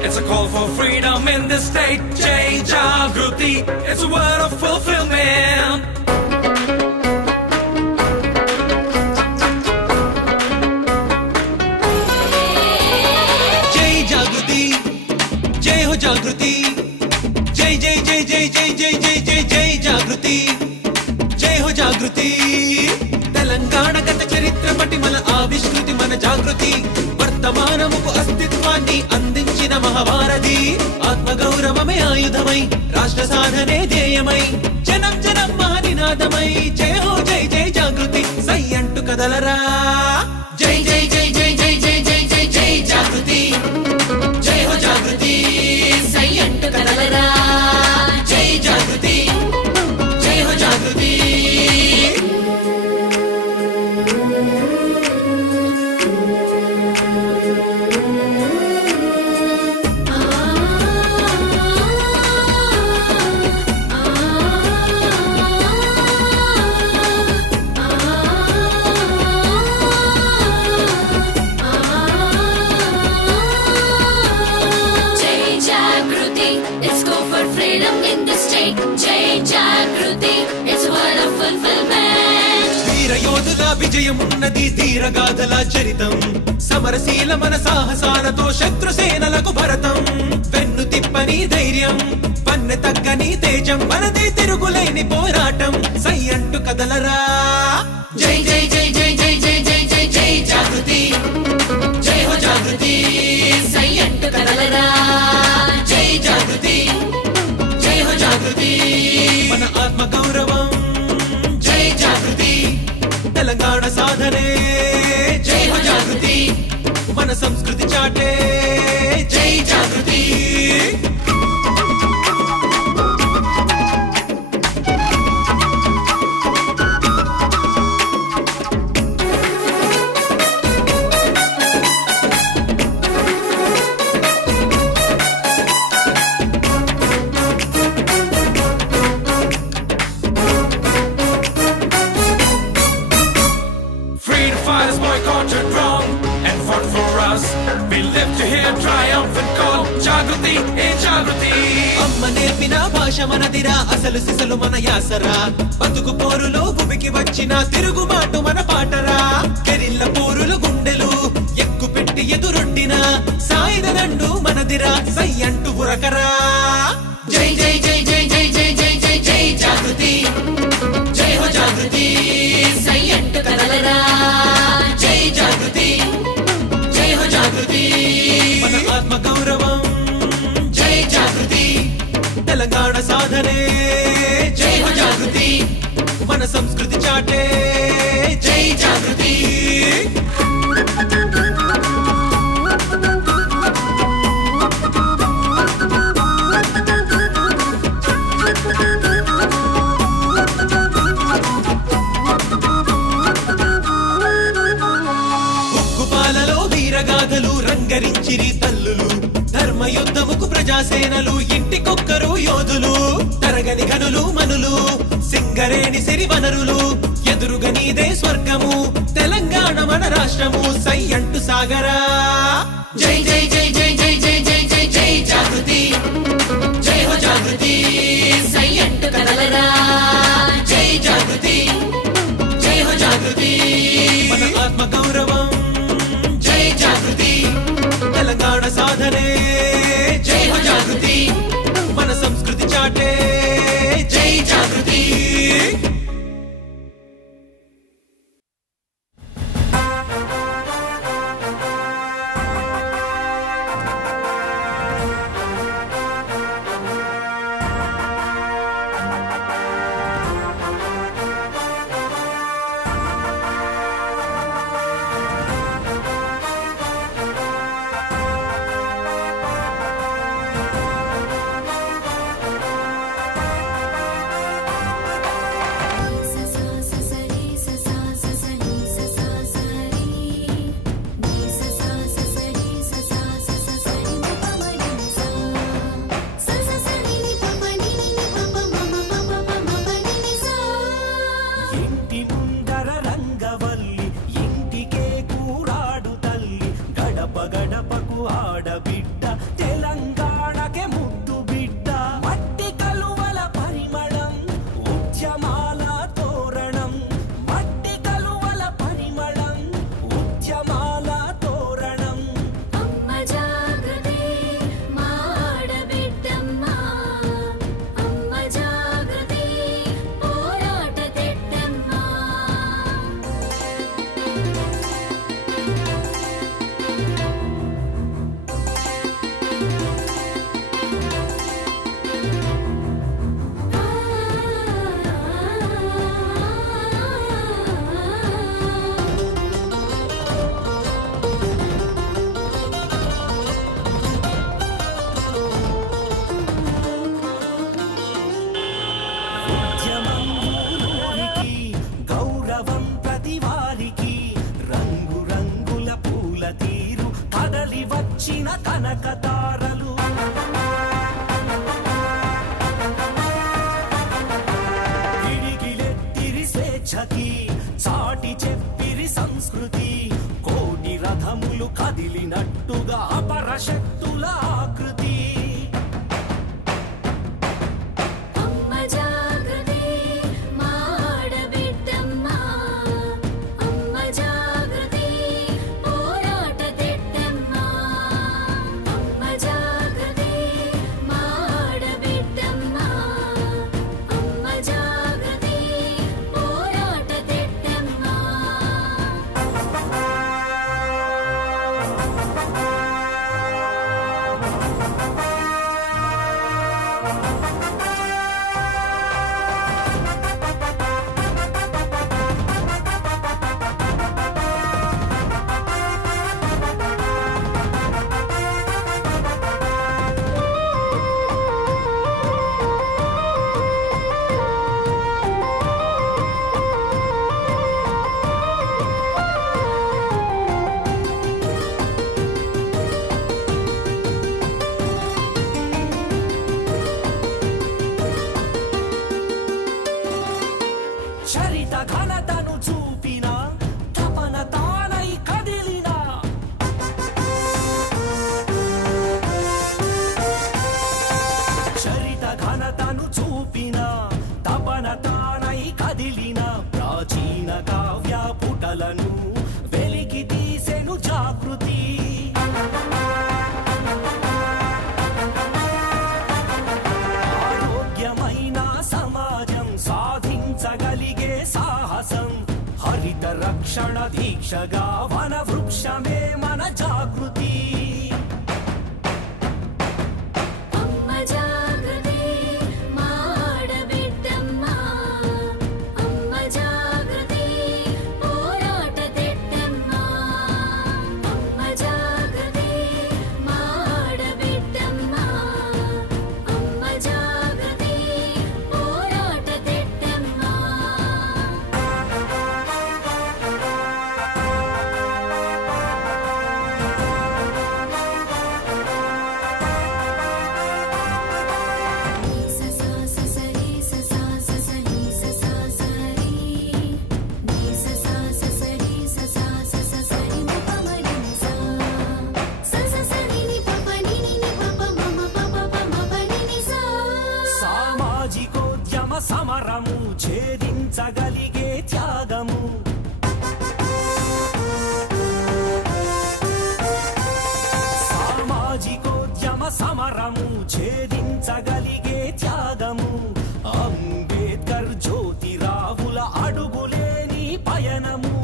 It's a call for freedom in this state. Jai Jagruti, it's a word of fulfillment. Jai Jagruti, Jai ho Jagruti, Jai Jai Jai Jai Jai Jai Jai Jai Jai Jagruti, Jai ho Jagruti. Telangana గత చరిత్ర పటి మన ఆవిష్కృతి మన జాగృతి వర్తమానముకు అస్తిత్వాన్ని అందించిన మహావారధి ఆత్మగౌరవమే ఆయుధమై రాష్ట్ర సాధనే ధ్యేయమై జనం జనం మహానినాదమై జయ హో జై జై జాగృతి సై అంటూ కదలరా జై జై జై జై జై జై జై జై జై జాగృతి జై హో జాగృతి సై అంటూ కదలరా జై జాగృతి జై హో జాగృతి. విజయమున్నది ధీరగాథల చరితం సమరశీల మన సాహసాలతో శత్రుసేనలకు భరతం వెన్ను తిప్పని ధైర్యం పన్నె తగ్గని తేజం మనదే తిరుగులేని పోరాటం సై అంటూ కదలరా జై జై జై జై జై జై జై జై జై జాగృతి జై హో జాగృతి సై అంటూ కదలరా జై జాగృతి జై హో జాగృతి. మన ఆత్మ గౌరవం జై జాగృతి తెలంగాణ సాధనే జై హో జాగృతి మన సంస్కృతి చాటే జై జాగృతి. అమ్మ నేర్పిన భాష మనదిరా అసలు సిసలు మన యాసరా బతుకు పోరులో భూమికి వచ్చిన తిరుగుబాటు మన పాటరా కెరిల్ల పోరులు గుండెలు ఎక్కు పెట్టి ఎదురొడ్డిన సాయుధ దండు మనదిరా సై అంటూ ఉరకరా జై జై జై జై జై జై జై జై జై జాగృతి జై హో జాగృతి సై అంటూ కదలరా జై జాగృతి జై హో జాగృతి. మన ఆత్మ గౌరవం జై జాగృతి తెలంగాణ సాధనే జై హో జాగృతి మన సంస్కృతి చాటే జై జాగృతి. ఉక్కుపాలలో వీరగాథలు రంగరించిరి తల్లులు ధర్మయుద్ధముకు ప్రజాసేనలు ఇంటికొక్కరు యోధులు తరగని గనులు మనులు సింగరేణి సిరి వనరులు ఎదురుగా నీదే స్వర్గము తెలంగాణ మన రాష్ట్రము సై అంటూ సాగరా జై జై జై జై జై జై జై జై జై జాగృతి జై హో జాగృతి సై అంటూ కదలరా జై జాగృతి జై హో జాగృతి. మన ఆత్మ గౌరవం జై జాగృతి తెలంగాణ సాధనే జై హో జాగృతి మన సంస్కృతి చాటే జై జాగృతి. కదిలినట్టుగా అపరశక్తుల ఆకృతి. వెలికి తీసెను జాగృతి. ఆరోగ్యమైన సమాజం సాధించగలిగే సాహసం, హరిత రక్షణ దీక్షగా వన వృక్షమే మన జాగృతి. సమరము ఛేదించగలిగే త్యాగము, సామాజికోద్యమ సమరము ఛేదించగలిగే త్యాగము, అంబేద్కర్ జ్యోతిరావుల అడుగులేని పయనము.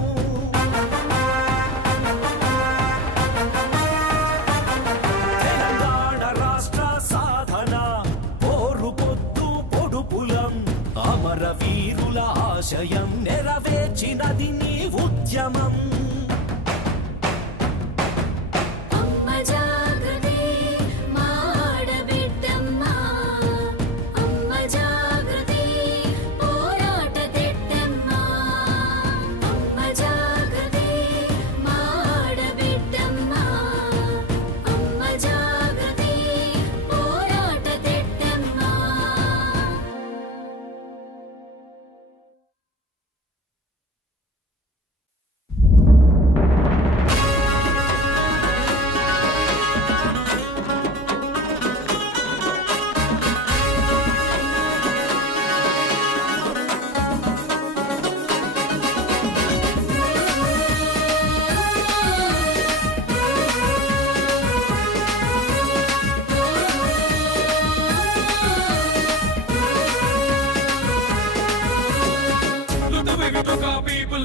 తెలంగాణ రాష్ట్ర సాధన పోరు పొద్దు పొడుపులం, అమర వీరుల ఆశయం నెరవేర్చినది నీ ఉద్యమం.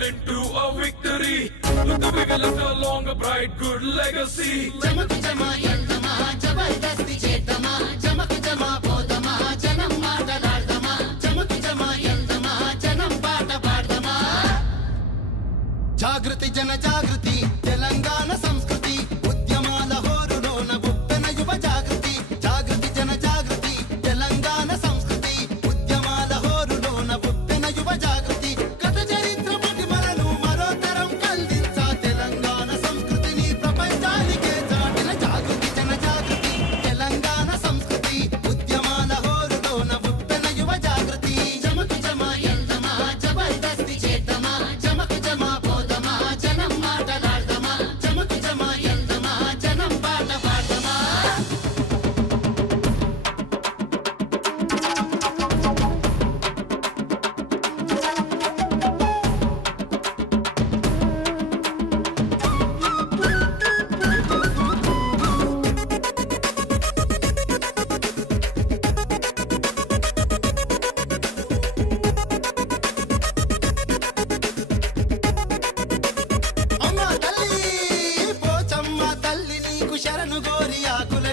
Into a victory. Look the way we left along a bright, good legacy. Jamak jama yeldama, jabardasti chetama, jamak jama bodama, janam maatladama, jamak jama yeldama, janam paata paadama. Jagriti jana jagriti, Telangana samskriti, udyamala horulona uttana yuva jagriti, jagriti jana jagriti, Telangana samskriti, udyamala horulona uttana yuva jagriti. Jama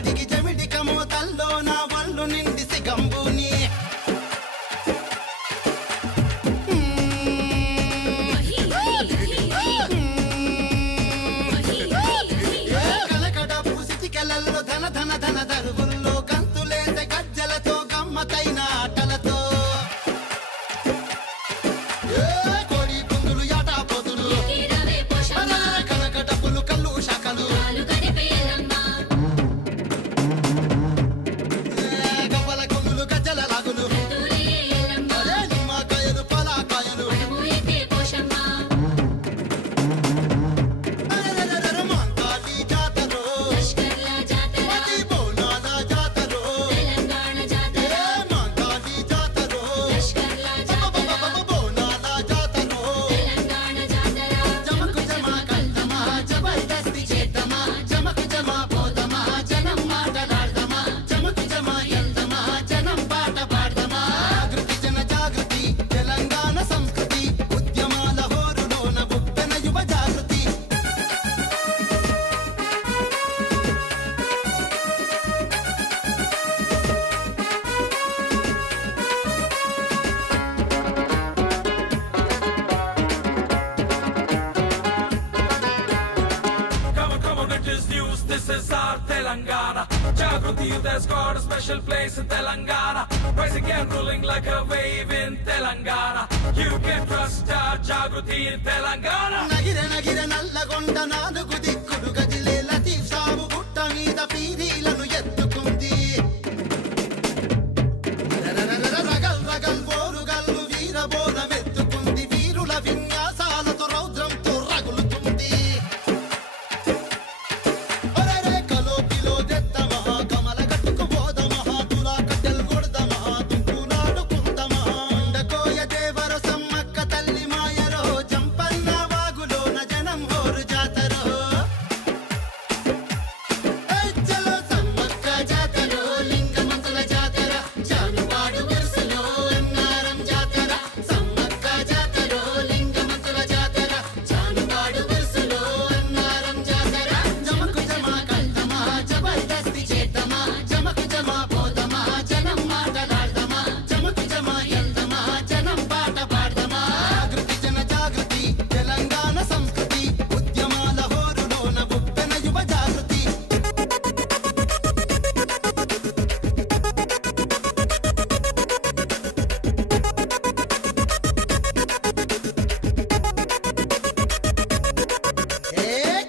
జడిగి జమిడి కమోతల్లో నా వల్లు నిండి సిగంబుని కలకడపు సిటికెలలో ధన ధన ధన దరువుల్లో కంతులేసే గజ్జలతో గమ్మతైన ఆటలతో కోడి పుందులు యాటా పోతులు కలకటపులు కల్లు శాఖలు గవ్వల కొమ్ములు గజ్జల లాగులు నిమ్మకాయలు పలాకాయలు మాంకాళి జాతరో పతి బోనాల జాతరో మాంకాళి జాతరో బోనాల జాతరో జమకు జమా కల్తమా జబర్దస్తి చేద్దామా జమకు జమా పోదమా జనం మాటలాడదామా జమకు జమా ఎల్దమా జనం పాట పాడదామా జాగృతి జన జాగృతి తెలంగాణ సంస్కృతి ఉద్యమాల హోరులోన ఉప్పెన యువ జాగృతి Come on, it is news. This is our Telangana. Jagruti youth has got a special place in Telangana. Rising and ruling like a wave in Telangana. You can trust our Jagruti in Telangana. నగిర నగిర Nalgonda నాలుగు దిక్కులు గదిలే లతీఫ్ సాబు గుట్ట మీద పీరీలను ఎత్తుకుంది రగల్ రగల్ బోరుగల్లు వీరబోధమెత్తుకుంది వీరుల విన్యాసాలతో రౌద్రంతో రగులుతుంది కలో పిలో దెత్త మహా కమల గట్టుకు బోధ మహా తులా కట్టెలు కొడద మహా తుంకులాడుకుంద మహా కోయ దేవర సమ్మక్క తల్లి మాయరో జంపన్న వాగులోన జనం హోరు జాతరో చలో సమ్మక్క జాతరో లింగమంతుల జాతర జానుపాడు వరుసలో అన్నారం జాతర సమ్మక్క జాతరో లింగమంతుల జాతర జానుపాడు వరుసలో అన్నారం జాతర జమకు జమా కల్తమా జబర్దస్తి చేద్దామా జమకు జమా పోదమా జనం మాటలాడదామా జమకు జమా ఎల్దమా జనం పాట పాడదామా జాగృతి జన జాగృతి తెలంగాణ సంస్కృతి ఉద్యమాల హోరులోన ఉప్పెన యువ జాగృతి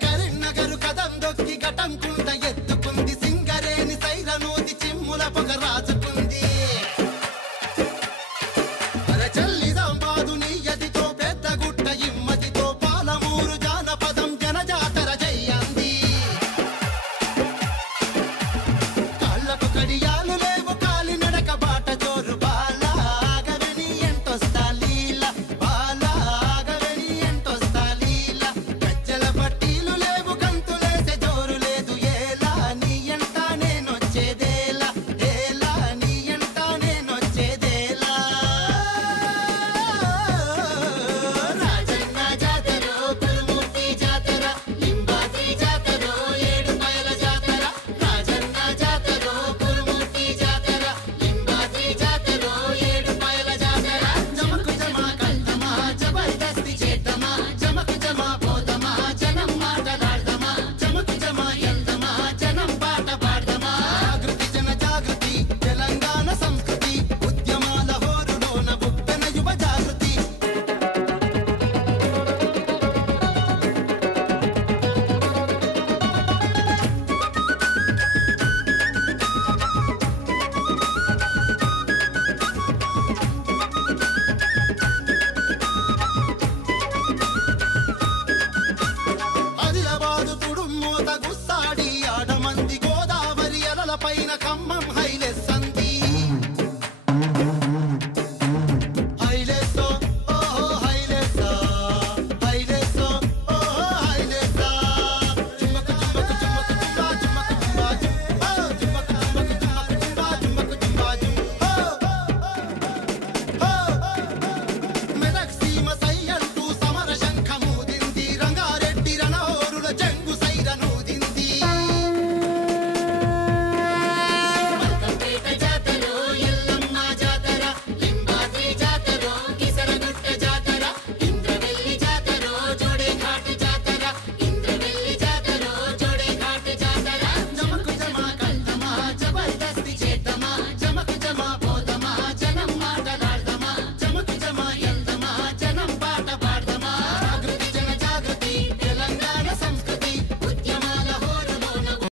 కరీంనగరు కదం దొక్కి ఘటంకుంట ఎత్తుకుంది సింగరేని సైరనూది చిమ్ముల పొగ రాజుకుంది చల్లి సాంబాదు నీయతితో పెద్ద గుట్ట ఇమ్మతితో పాలమూరు జానపదం జనజాతర జయ్యంది కాళ్ళకు కడియాలు లేవు కాలి నడక బాట జోరు బాలాగవని ఎంతొస్తా లీల బాలాగవని ఎంతొస్తా లీల గజ్జల పట్టీలు లేవు కంతులేసే జోరు లేదు ఏలా నీ ఎంట నేనొచ్చేదేలా ఏలా నీ ఎంట నేనొచ్చేదేలా రాజన్న జాతరో కురుమూర్తి జాతర లింబాద్రి జాతరో ఏడుపాయల జాతర రాజన్న జాతరో కురుమూర్తి జాతర లింబాద్రి జాతరో ఏడుపాయల జాతర జమకు జమా కల్తమా జబర్దస్తి చేద్దామా జమకు జమా పోదమా జనం మాటలాడదామా జమకు జమా ఎల్దమా జనం పాట పాడదామా జాగృతి జన జాగృతి తెలంగాణ సంస్కృతి ఉద్యమాల హోరులోన ఉప్పెన యువ జాగృతి ఆదిలాబాదు తుడుమ్మోత గుస్సాడి ఆడమంది గోదావరి అలల పైన ఖమ్మం